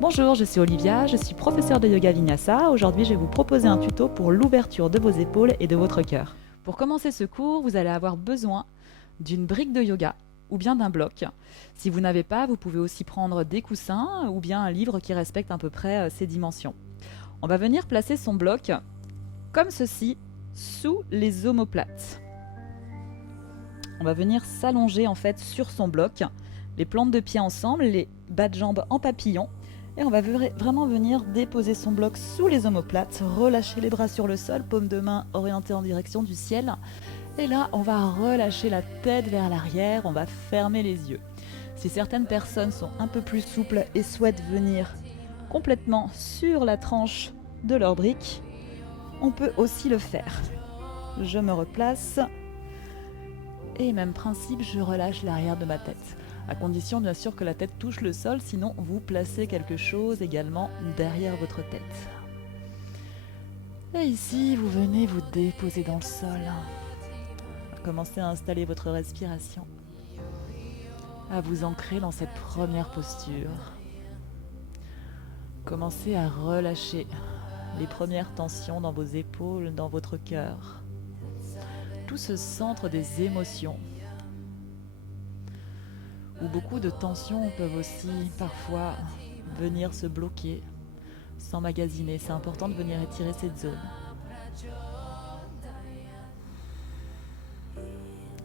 Bonjour, je suis Olivia, je suis professeure de yoga vinyasa. Aujourd'hui, je vais vous proposer un tuto pour l'ouverture de vos épaules et de votre cœur. Pour commencer ce cours, vous allez avoir besoin d'une brique de yoga ou bien d'un bloc. Si vous n'avez pas, vous pouvez aussi prendre des coussins ou bien un livre qui respecte à peu près ces dimensions. On va venir placer son bloc comme ceci sous les omoplates. On va venir s'allonger en fait sur son bloc, les plantes de pied ensemble, les bas de jambes en papillon. Et on va vraiment venir déposer son bloc sous les omoplates, relâcher les bras sur le sol, paume de main orientée en direction du ciel. Et là, on va relâcher la tête vers l'arrière, on va fermer les yeux. Si certaines personnes sont un peu plus souples et souhaitent venir complètement sur la tranche de leur brique, on peut aussi le faire. Je me replace. Et même principe, je relâche l'arrière de ma tête. À condition bien sûr que la tête touche le sol, sinon vous placez quelque chose également derrière votre tête. Et ici, vous venez vous déposer dans le sol. Commencez à installer votre respiration, à vous ancrer dans cette première posture. Commencez à relâcher les premières tensions dans vos épaules, dans votre cœur. Tout ce centre des émotions, où beaucoup de tensions peuvent aussi parfois venir se bloquer, s'emmagasiner. C'est important de venir étirer cette zone.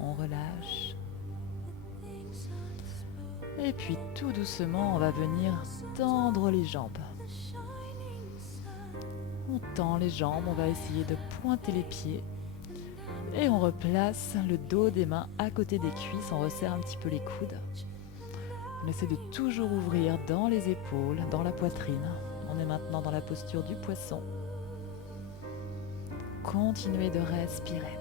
On relâche. Et puis tout doucement, on va venir tendre les jambes. On tend les jambes, on va essayer de pointer les pieds. Et on replace le dos des mains à côté des cuisses, on resserre un petit peu les coudes. On essaie de toujours ouvrir dans les épaules, dans la poitrine. On est maintenant dans la posture du poisson. Continuez de respirer.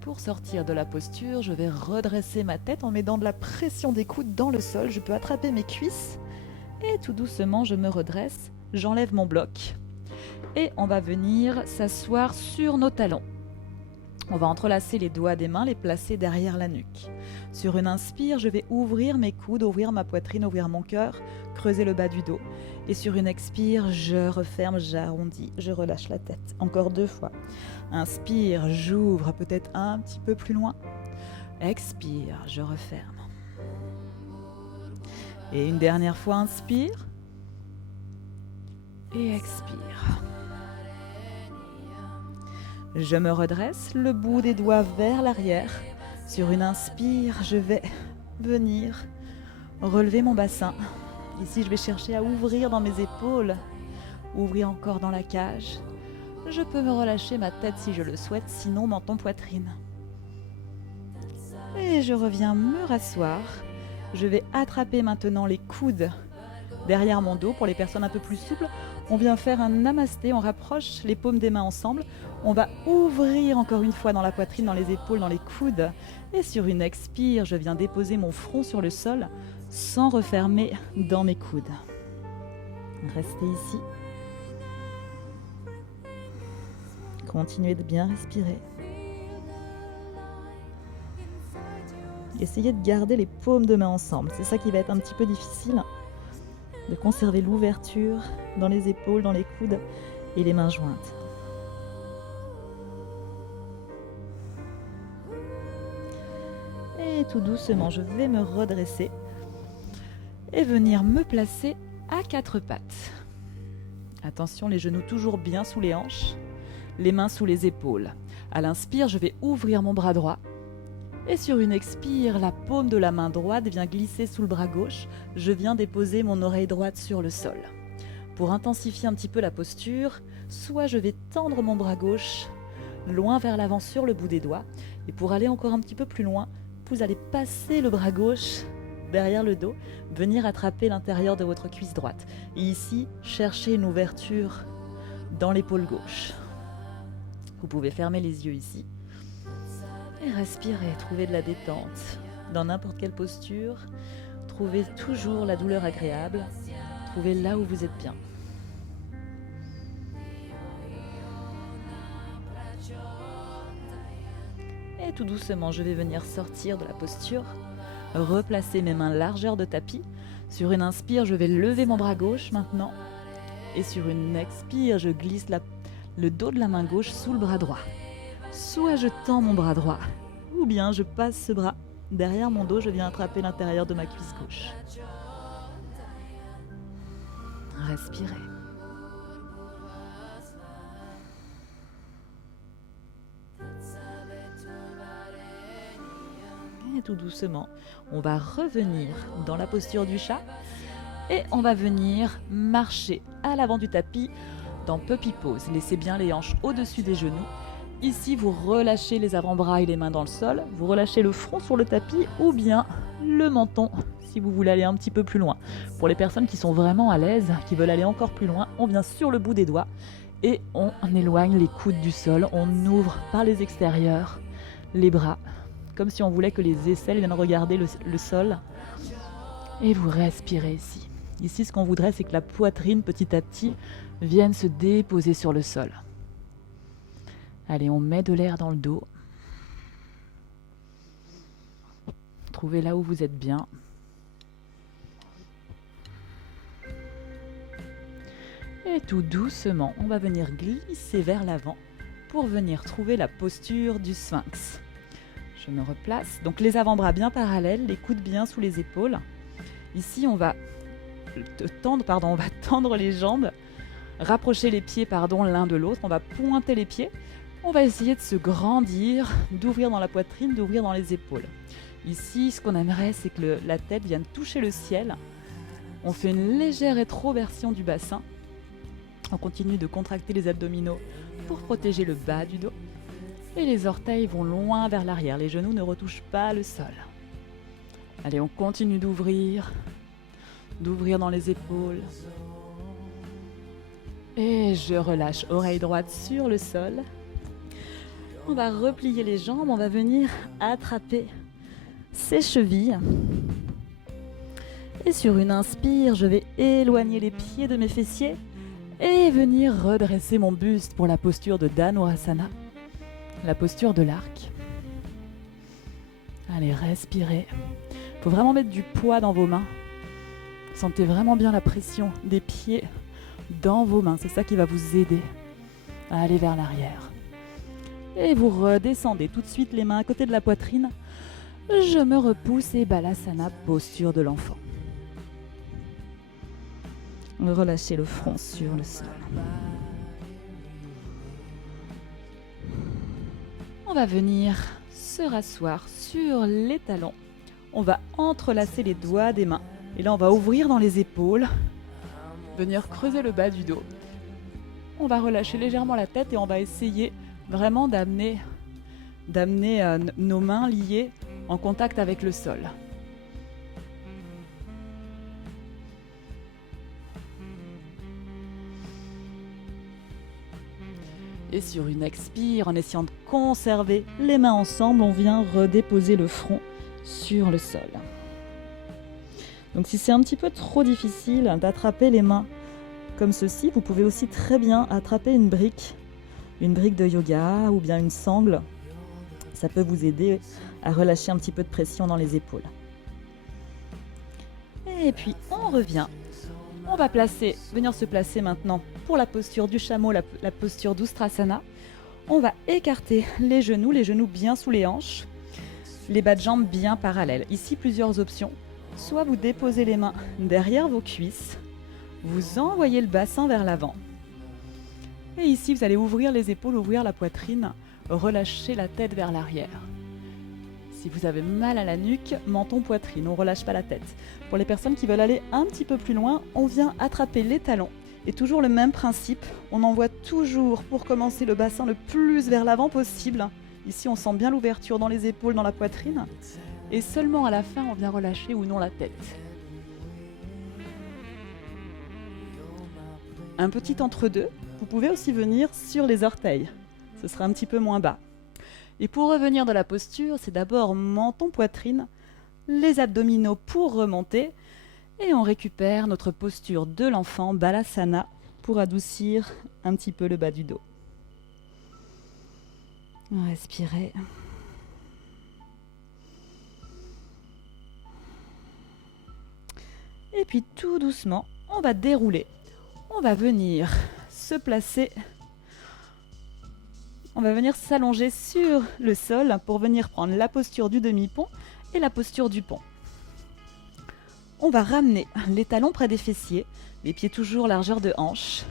Pour sortir de la posture, je vais redresser ma tête en mettant de la pression des coudes dans le sol. Je peux attraper mes cuisses et tout doucement, je me redresse. J'enlève mon bloc et on va venir s'asseoir sur nos talons. On va entrelacer les doigts des mains, les placer derrière la nuque. Sur une inspire, je vais ouvrir mes coudes, ouvrir ma poitrine, ouvrir mon cœur, creuser le bas du dos. Et sur une expire, je referme, j'arrondis, je relâche la tête. Encore 2 fois. Inspire, j'ouvre peut-être un petit peu plus loin. Expire, je referme. Et une dernière fois, inspire. Et expire. Je me redresse, le bout des doigts vers l'arrière. Sur une inspire, je vais venir relever mon bassin. Ici, je vais chercher à ouvrir dans mes épaules, ouvrir encore dans la cage. Je peux me relâcher ma tête si je le souhaite, sinon menton poitrine. Et je reviens me rasseoir. Je vais attraper maintenant les coudes derrière mon dos. Pour les personnes un peu plus souples, on vient faire un namasté, on rapproche les paumes des mains ensemble. On va ouvrir encore une fois dans la poitrine, dans les épaules, dans les coudes. Et sur une expire, je viens déposer mon front sur le sol sans refermer dans mes coudes. Restez ici. Continuez de bien respirer. Essayez de garder les paumes de main ensemble. C'est ça qui va être un petit peu difficile. De conserver l'ouverture dans les épaules, dans les coudes et les mains jointes. Et tout doucement, je vais me redresser et venir me placer à 4 pattes. Attention, les genoux toujours bien sous les hanches, les mains sous les épaules. À l'inspire, je vais ouvrir mon bras droit. Et sur une expire, la paume de la main droite vient glisser sous le bras gauche. Je viens déposer mon oreille droite sur le sol. Pour intensifier un petit peu la posture, soit je vais tendre mon bras gauche loin vers l'avant sur le bout des doigts. Et pour aller encore un petit peu plus loin, vous allez passer le bras gauche derrière le dos, venir attraper l'intérieur de votre cuisse droite. Et ici, cherchez une ouverture dans l'épaule gauche. Vous pouvez fermer les yeux ici. Et respirez, trouvez de la détente. Dans n'importe quelle posture, trouvez toujours la douleur agréable. Trouvez là où vous êtes bien. Et tout doucement, je vais venir sortir de la posture replacer mes mains largeur de tapis. Sur une inspire, je vais lever mon bras gauche maintenant. Et sur une expire, je glisse le dos de la main gauche sous le bras droit. Soit je tends mon bras droit, ou bien je passe ce bras derrière mon dos, je viens attraper l'intérieur de ma cuisse gauche. Respirez. Et tout doucement, on va revenir dans la posture du chat et on va venir marcher à l'avant du tapis dans Puppy Pose. Laissez bien les hanches au-dessus des genoux. Ici, vous relâchez les avant-bras et les mains dans le sol. Vous relâchez le front sur le tapis ou bien le menton si vous voulez aller un petit peu plus loin. Pour les personnes qui sont vraiment à l'aise, qui veulent aller encore plus loin, on vient sur le bout des doigts et on éloigne les coudes du sol. On ouvre par les extérieurs les bras, comme si on voulait que les aisselles viennent regarder le sol. Et vous respirez ici. Ici, ce qu'on voudrait, c'est que la poitrine, petit à petit, vienne se déposer sur le sol. Allez, on met de l'air dans le dos. Trouvez là où vous êtes bien. Et tout doucement, on va venir glisser vers l'avant pour venir trouver la posture du sphinx. Je me replace. Donc les avant-bras bien parallèles, les coudes bien sous les épaules. Ici, on va tendre les jambes, rapprocher les pieds l'un de l'autre. On va pointer les pieds. On va essayer de se grandir, d'ouvrir dans la poitrine, d'ouvrir dans les épaules. Ici, ce qu'on aimerait, c'est que la tête vienne toucher le ciel. On fait une légère rétroversion du bassin. On continue de contracter les abdominaux pour protéger le bas du dos. Et les orteils vont loin vers l'arrière. Les genoux ne retouchent pas le sol. Allez, on continue d'ouvrir dans les épaules. Et je relâche, oreille droite sur le sol. On va replier les jambes, on va venir attraper ses chevilles. Et sur une inspire, je vais éloigner les pieds de mes fessiers et venir redresser mon buste pour la posture de Dhanurasana, la posture de l'arc. Allez, respirez. Il faut vraiment mettre du poids dans vos mains. Sentez vraiment bien la pression des pieds dans vos mains. C'est ça qui va vous aider à aller vers l'arrière. Et vous redescendez tout de suite les mains à côté de la poitrine. Je me repousse et Balasana, posture de l'enfant. Relâchez le front sur le sol. On va venir se rasseoir sur les talons. On va entrelacer les doigts des mains. Et là, on va ouvrir dans les épaules. Venir creuser le bas du dos. On va relâcher légèrement la tête et on va essayer vraiment d'amener nos mains liées en contact avec le sol. Et sur une expire, en essayant de conserver les mains ensemble, on vient redéposer le front sur le sol. Donc si c'est un petit peu trop difficile d'attraper les mains comme ceci, vous pouvez aussi très bien attraper une brique de yoga ou bien une sangle. Ça peut vous aider à relâcher un petit peu de pression dans les épaules. Et puis on revient. On va venir se placer maintenant pour la posture du chameau, la posture d'Ustrasana. On va écarter les genoux bien sous les hanches, les bas de jambes bien parallèles. Ici, plusieurs options. Soit vous déposez les mains derrière vos cuisses, vous envoyez le bassin vers l'avant. Et ici, vous allez ouvrir les épaules, ouvrir la poitrine, relâcher la tête vers l'arrière. Si vous avez mal à la nuque, menton, poitrine, on ne relâche pas la tête. Pour les personnes qui veulent aller un petit peu plus loin, on vient attraper les talons. Et toujours le même principe, on envoie toujours pour commencer le bassin le plus vers l'avant possible. Ici, on sent bien l'ouverture dans les épaules, dans la poitrine. Et seulement à la fin, on vient relâcher ou non la tête. Un petit entre-deux, vous pouvez aussi venir sur les orteils. Ce sera un petit peu moins bas. Et pour revenir dans la posture, c'est d'abord menton-poitrine, les abdominaux pour remonter. Et on récupère notre posture de l'enfant, Balasana, pour adoucir un petit peu le bas du dos. Respirez. Et puis tout doucement, on va dérouler. On va venir se placer. On va venir s'allonger sur le sol pour venir prendre la posture du demi-pont et la posture du pont. On va ramener les talons près des fessiers, les pieds toujours largeur de hanche.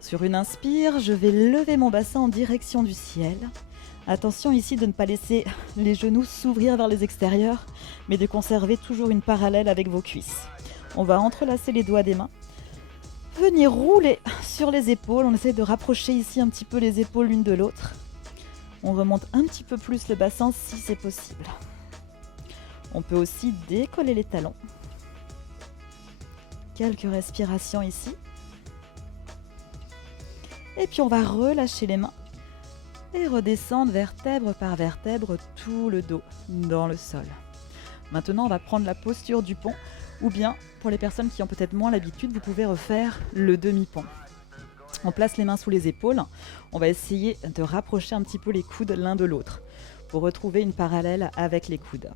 Sur une inspire, je vais lever mon bassin en direction du ciel. Attention ici de ne pas laisser les genoux s'ouvrir vers les extérieurs, mais de conserver toujours une parallèle avec vos cuisses. On va entrelacer les doigts des mains. Venir rouler sur les épaules. On essaie de rapprocher ici un petit peu les épaules l'une de l'autre. On remonte un petit peu plus le bassin si c'est possible. On peut aussi décoller les talons. Quelques respirations ici. Et puis on va relâcher les mains et redescendre vertèbre par vertèbre tout le dos dans le sol. Maintenant, on va prendre la posture du pont, ou bien, pour les personnes qui ont peut-être moins l'habitude, vous pouvez refaire le demi-pont. On place les mains sous les épaules, on va essayer de rapprocher un petit peu les coudes l'un de l'autre pour retrouver une parallèle avec les coudes.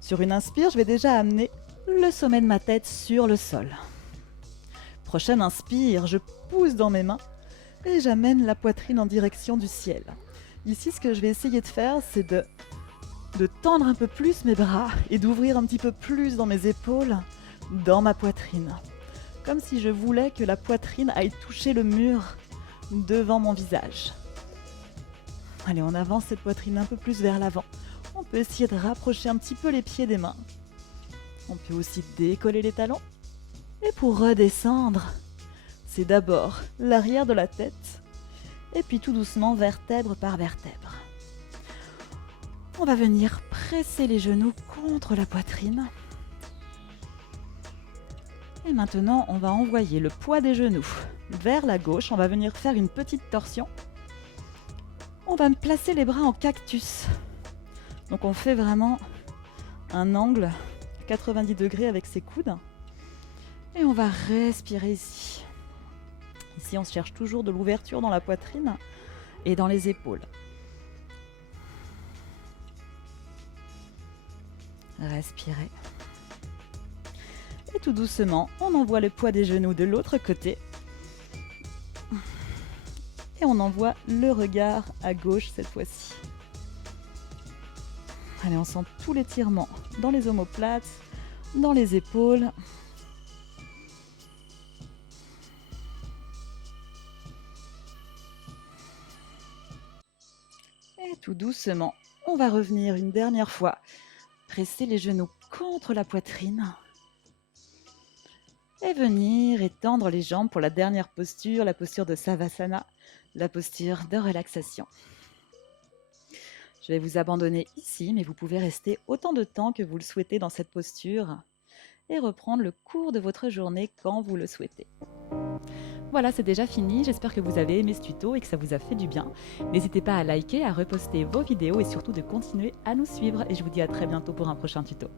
Sur une inspire, je vais déjà amener le sommet de ma tête sur le sol. Prochaine inspire, je pousse dans mes mains et j'amène la poitrine en direction du ciel. Ici, ce que je vais essayer de faire, c'est de tendre un peu plus mes bras et d'ouvrir un petit peu plus dans mes épaules, dans ma poitrine. Comme si je voulais que la poitrine aille toucher le mur devant mon visage. Allez, on avance cette poitrine un peu plus vers l'avant. On peut essayer de rapprocher un petit peu les pieds des mains. On peut aussi décoller les talons. Et pour redescendre, c'est d'abord l'arrière de la tête, et puis tout doucement, vertèbre par vertèbre. On va venir presser les genoux contre la poitrine. Et maintenant, on va envoyer le poids des genoux vers la gauche. On va venir faire une petite torsion. On va placer les bras en cactus. Donc on fait vraiment un angle 90 degrés avec ses coudes. Et on va respirer ici. Ici, on cherche toujours de l'ouverture dans la poitrine et dans les épaules. Respirez. Et tout doucement, on envoie le poids des genoux de l'autre côté. Et on envoie le regard à gauche cette fois-ci. Allez, on sent tout l'étirement dans les omoplates, dans les épaules. Et tout doucement, on va revenir une dernière fois. Presser les genoux contre la poitrine. Et venir étendre les jambes pour la dernière posture, la posture de Savasana, la posture de relaxation. Je vais vous abandonner ici, mais vous pouvez rester autant de temps que vous le souhaitez dans cette posture et reprendre le cours de votre journée quand vous le souhaitez. Voilà, c'est déjà fini. J'espère que vous avez aimé ce tuto et que ça vous a fait du bien. N'hésitez pas à liker, à reposter vos vidéos et surtout de continuer à nous suivre. Et je vous dis à très bientôt pour un prochain tuto.